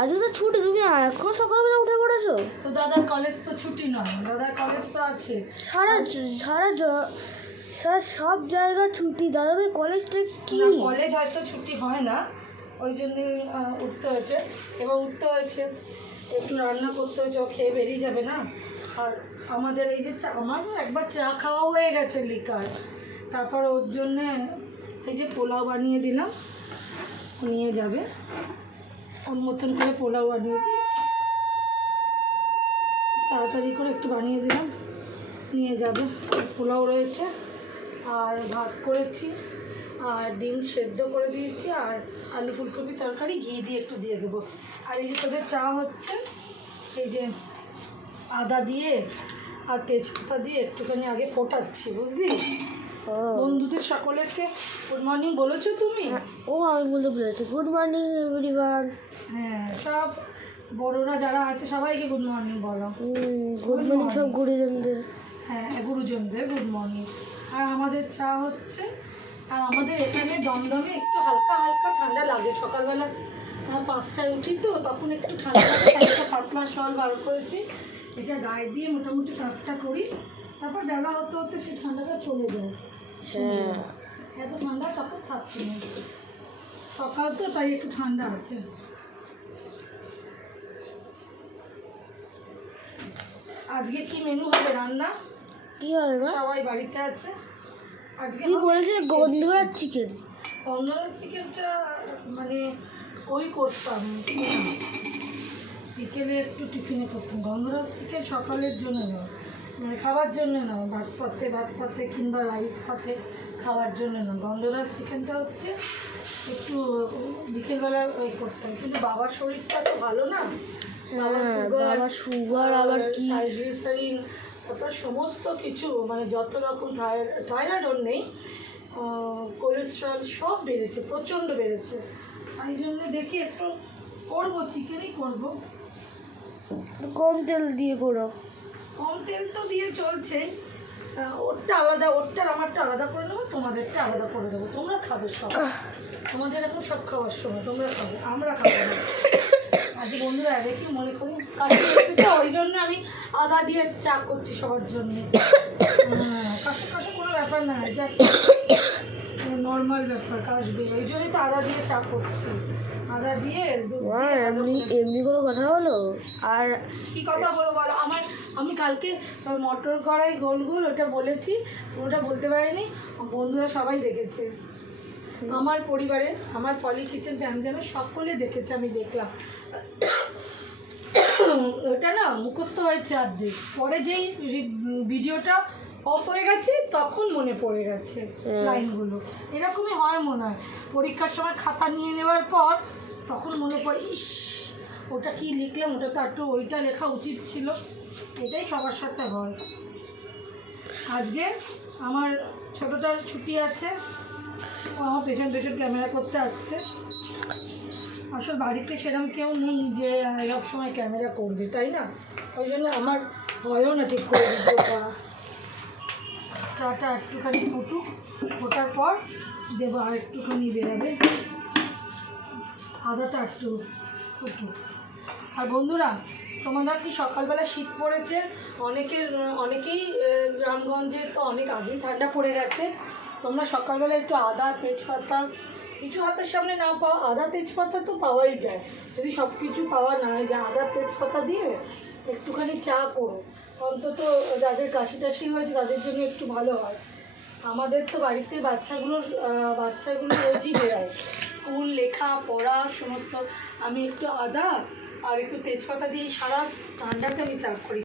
আজকে তো ছুটি, তুমি এখনো সকালবেলা উঠে পড়েছো? তো দাদার কলেজ তো ছুটি নয়, দাদার কলেজ তো আছে। সারা সারা সারা সব জায়গা ছুটি, দাদার ওই কলেজটা কি? কলেজ হয়তো ছুটি হয় না, ওই জন্যে উঠতে হয়েছে। এবার উঠতে হয়েছে, একটু রান্না করতে হয়েছে, ও খেয়ে বেরিয়ে যাবে না। আর আমাদের এই যে আমারও একবার চা খাওয়া হয়ে গেছে লিকার, তারপর ওর জন্যে এই যে পোলাও বানিয়ে দিলাম, নিয়ে যাবে। ওর মতন করে পোলাও বানিয়ে দিয়েছি, তাড়াতাড়ি করে একটু বানিয়ে দিলাম, নিয়ে যাবে। পোলাও রয়েছে, আর ভাত করেছি, আর ডিম সেদ্ধ করে দিয়েছি, আর আলু ফুলকপি তরকারি ঘি দিয়ে একটু দিয়ে দেবো। আর এই যে তোদের চা হচ্ছে, এই যে আদা দিয়ে আর তেজপাতা দিয়ে একটুখানি আগে ফোটাচ্ছি, বুঝলি? বন্ধুদের সকলেরকে গুড মর্নিং বলেছো তুমি? ও আমি বলতে বলেছি গুড মর্নিং এভরিওয়ান। হ্যাঁ, সব বড়রা যারা আছে সবাইকে গুড মর্নিং বলো। গুড মর্নিং সব গুরুজনদের। হ্যাঁ, গুরুজনদের গুড মর্নিং। আর আমাদের চা হচ্ছে, আর আমাদের এখানে দমদমে একটু হালকা হালকা ঠান্ডা লাগে সকালবেলা। 5টায় উঠি তো, তখন একটু ঠান্ডা লাগে, একটা পাতলা শল বার করেছি, এটা গায়ে দিয়ে মোটামুটি কাজটা করি, তারপর বেলা হতে হতে সেই ঠান্ডাটা চলে যায়। হ্যাঁ, এত ঠান্ডা কাপড় থাকছে না, সকাল তো তাই একটু ঠান্ডা আছে। আজকে কি মেনু হবে রান্না? কি হবে না? সবাই বাড়িতে আছে। আজকে কি বলেছে? গন্ধরাজ চিকেন। গন্ধরাজ চিকেনটা মানে ওই করতাম, বিকেলে একটু টিফিনে করতাম। গন্ধরাজ চিকেন সকালের জন্য নয়, মানে খাবার জন্য নয়, ভাত পাতে কিংবা রাইস পাতে খাওয়ার জন্য নয়। গন্ধরাজ চিকেনটা হচ্ছে একটু বিকেলবেলা ওই করতাম, কিন্তু বাবার শরীরটা তো ভালো না, বাবা সুগার আবার কি ট্রাইগ্লিসারিড, তারপর সমস্ত কিছু, মানে যত রকম থাইরয়েড নেই, কোলেস্ট্রল সব বেড়েছে, প্রচণ্ড বেড়েছে। তাই জন্য দেখি একটু করবো, চিকেনই করবো। কম তেল দিয়ে করো। কম তেল তো দিয়ে চলছে, ওরটা আলাদা, ওরটার আমারটা আলাদা করে নেবো, তোমাদেরটা আলাদা করে দেবো। তোমরা খাবে সব, তোমাদের এখন সব খাওয়ার সময়, তোমরা খাবে, আমরা খাবো না। আজ বন্ধুরা দেখি মনে করি কাশি হচ্ছে তো, ওই জন্য আমি আদা দিয়ে চা করছি সবার জন্য। কাশো কোনো ব্যাপার না, এটা নর্মাল ব্যাপার, কাশবে, ওই জন্যই তো আদা দিয়ে চা করছি। আদা দিয়ে এমনি কোনো কথা হলো? আর কি কথা বলবো বলো? আমি কালকে মটর কড়াই গোল গোল ওটা বলেছি, ওটা বলতে পারিনি, বন্ধুরা সবাই দেখেছে, আমার পরিবারে, আমার পলি কিচেন ফ্যামিলি সকলে দেখেছে, আমি দেখলাম। ওটা না মুখস্থ হয়েছে অর্ধেক, পরে যেই ভিডিওটা অফ হয়ে গেছে তখন মনে পড়ে গেছে লাইনগুলো। এরকমই হয় মনে হয়, পরীক্ষার সময় খাতা নিয়ে নেওয়ার পর তখন মনে পড়ে, ইস ওটা কি লিখলাম, ওটা তো একটু ওইটা লেখা উচিত ছিল। এটাই সবার সাথে হয়। আজকে আমার ছোটোটার ছুটি আছে, ও আমার পেছন ক্যামেরা করতে আসছে। আসলে বাড়িতে সেরকম কেউ নেই যে সব সময় ক্যামেরা করবে, তাই না? ওই জন্য আমার হয়ও না ঠিক করে ভিডিও করা। চাটা একটুখানি ফুটুক, ফোটার পর দেবো, আর একটুখানি বেরাবে, আদাটা একটু ফুটুক। আর বন্ধুরা, তোমরা কি সকালবেলা শীত পড়েছে? অনেকেই গ্রামগঞ্জে তো অনেক আগেই ঠান্ডা পড়ে গেছে। তোমরা সকালবেলা একটু আদা তেজপাতা, কিছু হাতের সামনে না পাওয়া, আদা তেজপাতা তো পাওয়াই যায়, যদি সব কিছু পাওয়া না হয়, যে আদা তেজপাতা দিয়ে একটুখানি চা করো, অন্তত যাদের কাশি টাশি হয়েছে তাদের জন্য একটু ভালো হয়। আমাদের তো বাড়িতে বাচ্চাগুলো রোজই বেরোয়, স্কুল লেখা পড়া সমস্ত। আমি একটু আদা আর একটু তেজপাতা দিয়ে সারা ঠান্ডাতে আমি চা করি।